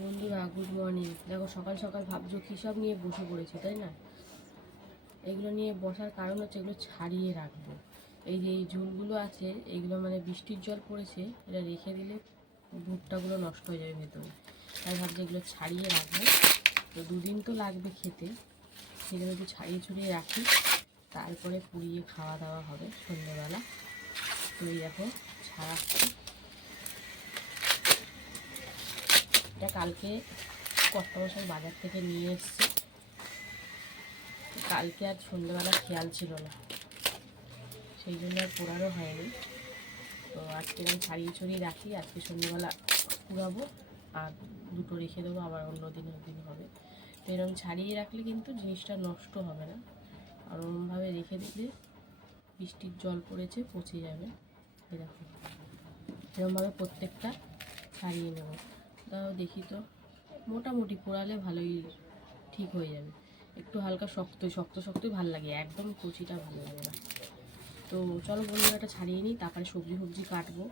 বন্ধুরা good morning. দেখো সকাল সকাল ভাবছো কী সব নিয়ে বসে পড়েছি, তাই না? এগুলো নিয়ে বসার কারণ হচ্ছে এগুলো ছাড়িয়ে রাখবো। এই যে এই ঝুলগুলো আছে, এগুলো মানে বৃষ্টির জল পড়েছে, এটা রেখে দিলে ভুট্টাগুলো নষ্ট হয়ে যাবে ভেতরে। তাই ভাবছি এগুলো ছাড়িয়ে রাখবো, তো দুদিন তো লাগবে খেতে, সেগুলো একটু ছাড়িয়ে ছড়িয়ে রাখি, তারপরে পুড়িয়ে খাওয়া দাওয়া হবে সন্ধ্যেবেলা। তো এই দেখো ছাড়াচ্ছি। এটা কালকে কর্তামশাই বাজার থেকে নিয়ে এসছে, কালকে আর সন্ধ্যেবেলা খেয়াল ছিল না, সেই জন্য আর পোড়ানো হয়নি। তো আজকে আমি ছাড়িয়ে ছড়িয়ে রাখি, আজকে সন্ধ্যেবেলা পুরাবো আর দুটো রেখে দেবো, আবার অন্য দিনের দিন হবে। তো এরকম ছাড়িয়ে রাখলে কিন্তু জিনিসটা নষ্ট হবে না, আর ওরকমভাবে রেখে দিলে বৃষ্টির জল পড়েছে পচে যাবে। এরকম এরকমভাবে প্রত্যেকটা ছাড়িয়ে নেব। তাও দেখি তো মোটামুটি পোড়ালে ভালোই ঠিক হয়ে যাবে। একটু হালকা শক্তই ভালো লাগে, একদম কচিটা ভালো লাগে না। তো চলো বন্ধুরা এটা ছাড়িয়ে নিই, তারপরে সবজি কাটবো।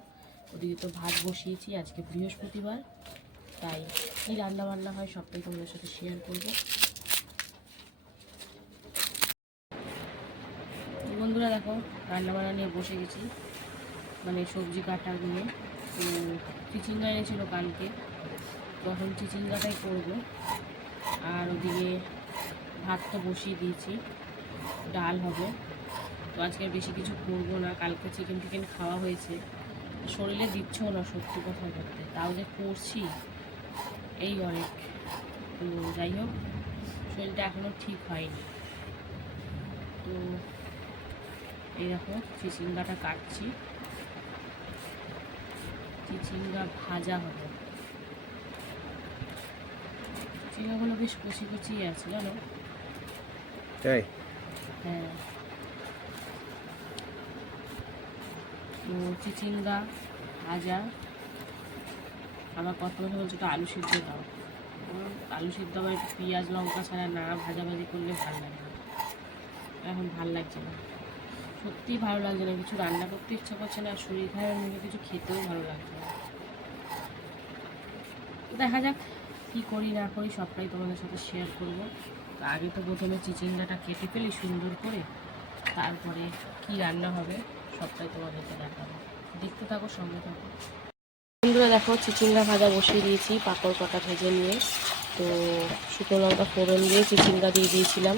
ওদিকে তো ভাত বসিয়েছি, আজকে বৃহস্পতিবার, তাই কী রান্নাবান্না হয় সবটাই তোমাদের সাথে শেয়ার করবো। বন্ধুরা দেখো রান্নাবান্না নিয়ে বসে গেছি, মানে সবজি কাটা নিয়ে। তো চিচিঙ্গা এনেছিল কালকে, তখন চিচিঙ্গাটাই করবো। আর ওদিকে ভাত তো বসিয়ে দিয়েছি, ডাল হবে। তো আজকে বেশি কিছু করবো না, কালকে চিকেন খাওয়া হয়েছে, শরীরে দিচ্ছেও না সত্যি কথা বলতে, তাও যে করছি এই অনেক। তো যাই হোক, শরীরটা এখনও ঠিক হয়নি। তো এই দেখো চিচিঙ্গাটা কাটছি, চিচিঙ্গা ভাজা হবে। চিচিঙ্গাগুলো বেশ কচি কচি আছে জানো। হ্যাঁ, তো চিচিঙ্গা ভাজা। আবার কত কথা বলছে একটু আলু সিদ্ধ দাও, আলু সিদ্ধ আবার একটু পেঁয়াজ লঙ্কা ছাড়া না ভাজাভাজি করলে ভালো লাগে না। এখন ভাল লাগছে না, সত্যিই ভালো লাগছে না, কিছু রান্না করতে ইচ্ছা করছে না, শরীর খারাপ নিয়ে কিছু খেতেও ভালো লাগছে না। দেখা যাক কী করি না করি, সবটাই তোমাদের সাথে শেয়ার করবো। আগে তো প্রথমে চিচিঙ্গাটা কেটে ফেলি সুন্দর করে, তারপরে কি রান্না হবে সবটাই তোমাদেরকে দেখাবো। দেখতে থাকো, সঙ্গে থাকো। বন্ধুরা দেখো চিচিঙ্গা ভাজা বসিয়ে দিয়েছি, পাঁপড় কটা ভেজে নিয়ে। তো শুকনো লঙ্কা ফোড়ন দিয়ে চিচিঙ্গা দিয়ে দিয়েছিলাম,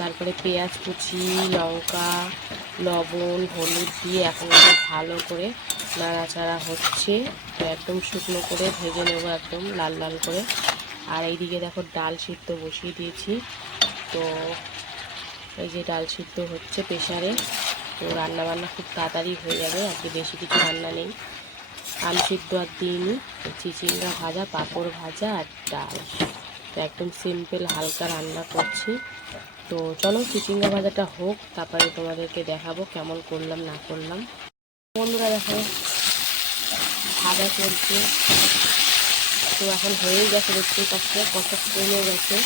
তারপরে পেঁয়াজ কুচি, লঙ্কা, লবণ, হলুদ দিয়ে এখন ভালো করে নাড়াচাড়া হচ্ছে। তো একদম শুকনো করে ভেজে নেবো, একদম লাল লাল করে। আর এইদিকে দেখো ডাল সিদ্ধ বসিয়ে দিয়েছি। তো এই যে ডাল সিদ্ধ হচ্ছে প্রেশারে। তো রান্নাবান্না খুব তাড়াতাড়ি হয়ে যাবে, আজকে বেশি কিছু রান্না নেই। আলু সিদ্ধ আর দিইনি, চিচিঙ্গা ভাজা, পাঁপড় ভাজা আর ডাল। তো একদম সিম্পল হালকা রান্না করছি। তো চলো চিচিঙ্গা ভাজাটা হোক, তারপরে তোমাদেরকে দেখাবো কেমন করলাম না করলাম। বন্ধুরা দেখো ভাজা চলছে, তো এখন হয়েই গেছে, দেখতেই পাচ্ছে কত কমে গেছে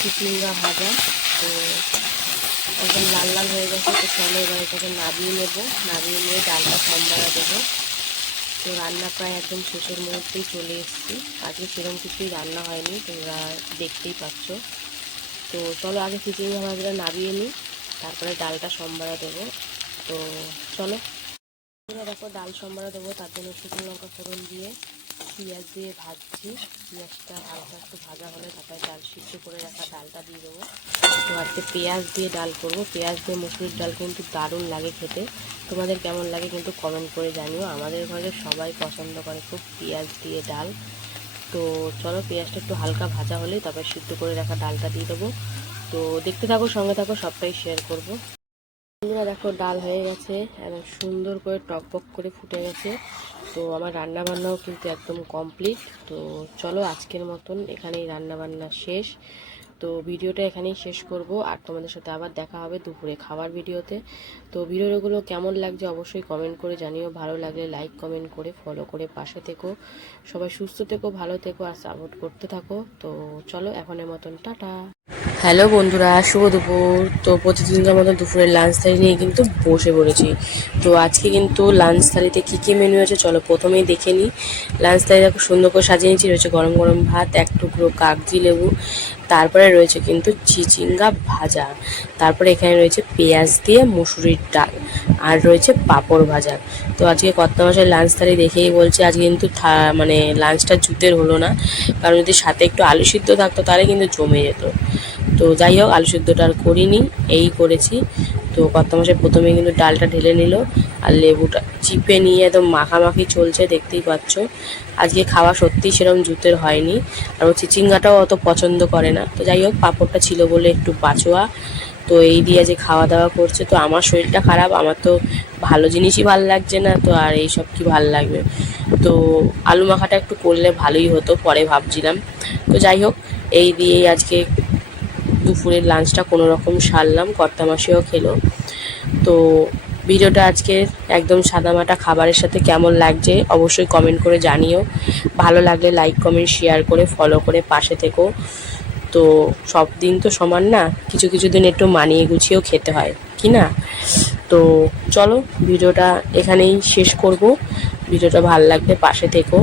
চিচিঙ্গা ভাজা। তো একদম লাল লাল হয়ে গেছে। তো চলো এবার এটাকে নাবিয়ে নেবো, নাবিয়ে নিয়ে ডালটা সম্বারা দেবো। তো রান্না প্রায় একদম শেষের মুহূর্তেই চলে এসেছি, আজকে সেরকম কিছুই রান্না হয়নি, তোমরা দেখতেই পাচ্ছ। তো চলো আগে চিচিঙ্গা ভাজাটা নাবিয়ে নিই, তারপরে ডালটা সম্বারা দেবো। তো চলো দেখো ডাল সম্বারা দেবো, তার জন্য শুকনো লঙ্কা ফোড়ন দিয়ে পেঁয়াজ দিয়ে ভাজছি। পেঁয়াজটা হালকা একটু ভাজা হলে তারপরে ডাল সিদ্ধ করে রাখা ডালটা দিয়ে দেবো। তো আজকে পেঁয়াজ দিয়ে ডাল করবো, পেঁয়াজ দিয়ে মুসুরির ডাল কিন্তু দারুণ লাগে খেতে। তোমাদের কেমন লাগে কিন্তু কমেন্ট করে জানিও। আমাদের ঘরে সবাই পছন্দ করে খুব পেঁয়াজ দিয়ে ডাল। তো চলো পেঁয়াজটা একটু হালকা ভাজা হলেই তারপর সিদ্ধ করে রাখা ডালটা দিয়ে দেবো। তো দেখতে থাকো, সঙ্গে থাকো, সবটাই শেয়ার করবো। বন্ধুরা দেখো ডাল হয়ে গেছে, এবং সুন্দর করে টকবক করে ফুটে গেছে। তো আমার রান্না বান্নাও কিন্তু একদম কমপ্লিট। তো চলো আজকের মতন এখানেই রান্না বান্না শেষ। তো ভিডিওটা এখানেই শেষ করব, আর তোমাদের সাথে আবার দেখা হবে দুপুরে খাবার ভিডিওতে। তো ভিডিওগুলো কেমন লাগছে অবশ্যই কমেন্ট করে জানিও, ভালো লাগলে লাইক কমেন্ট করে ফলো করে পাশে থেকো। সবাই সুস্থ থেকো, ভালো থেকো আর সাপোর্ট করতে থাকো। তো চলো এখনের মতন টাটা। হ্যালো বন্ধুরা, শুভ দুপুর। তো প্রতিদিনকার মতো দুপুরের লাঞ্চ থালি নিয়ে কিন্তু বসে পড়েছি। তো আজকে কিন্তু লাঞ্চ থালিতে কী কী মেনু আছে চলো প্রথমেই দেখে নিই। লাঞ্চ থালিটা খুব সুন্দর করে সাজিয়ে নিয়েছি। রয়েছে গরম গরম ভাত, এক টুকরো কাগজি লেবু, তারপরে রয়েছে কিন্তু চিচিঙ্গা ভাজা, তারপরে এখানে রয়েছে পেঁয়াজ দিয়ে মুসুরির ডাল, আর রয়েছে পাঁপড় ভাজা। তো আজকে কর্তামশাই লাঞ্চ থালি দেখেই বলছে আজকে কিন্তু মানে লাঞ্চটা জুতের হলো না, কারণ যদি সাথে একটু আলু সিদ্ধ থাকতো তাহলে কিন্তু জমে যেত। তো যাই হোক, আলু সিদ্ধটা আর করিনি, এই করেছি। তো কর্তামশাই প্রথমে কিন্তু ডালটা ঢেলে নিল, আর লেবুটা চিপে নিয়ে একদম মাখামাখি চলছে, দেখতেই পাচ্ছ। আজকে খাওয়া সত্যিই সেরকম জুতের হয়নি, আর ও চিচিঙ্গাটাও অত পছন্দ করে না। তো যাই হোক, পাঁপড়টা ছিল বলে একটু বাঁচোয়া। তো এই দিয়ে যে খাওয়া দাওয়া করছে। তো আমার শরীরটা খারাপ, আমার তো ভালো জিনিসই ভাল লাগছে না, তো আর এইসব কি ভাল লাগবে। তো আলু মাখাটা একটু করলে ভালোই হতো, পরে ভাবছিলাম। তো যাই হোক, এই দিয়েই আজকে দুপুরের লাঞ্চটা কোনো রকম সারলাম, কর্তামাসিও খেলো। তো ভিডিওটা আজকে একদম সাদামাটা খাবারের সাথে কেমন লাগছে অবশ্যই কমেন্ট করে জানিও। ভালো লাগলে লাইক কমেন্ট শেয়ার করে ফলো করে পাশে থেকো। তো সব দিন তো সমান না, কিছু কিছু দিন একটু মানিয়ে গুছিয়েও খেতে হয়, কি না? তো চলো, ভিডিওটা এখানেই শেষ করব। ভিডিওটা ভালো লাগলে পাশে থেকো,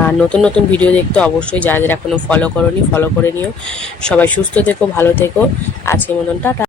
আর নতুন নতুন ভিডিও দেখতে অবশ্যই যারা যারা এখনও ফলো করোনি ফলো করে নিও। সবাই সুস্থ থেকো, ভালো থেকো। আজকের মতন টাটা।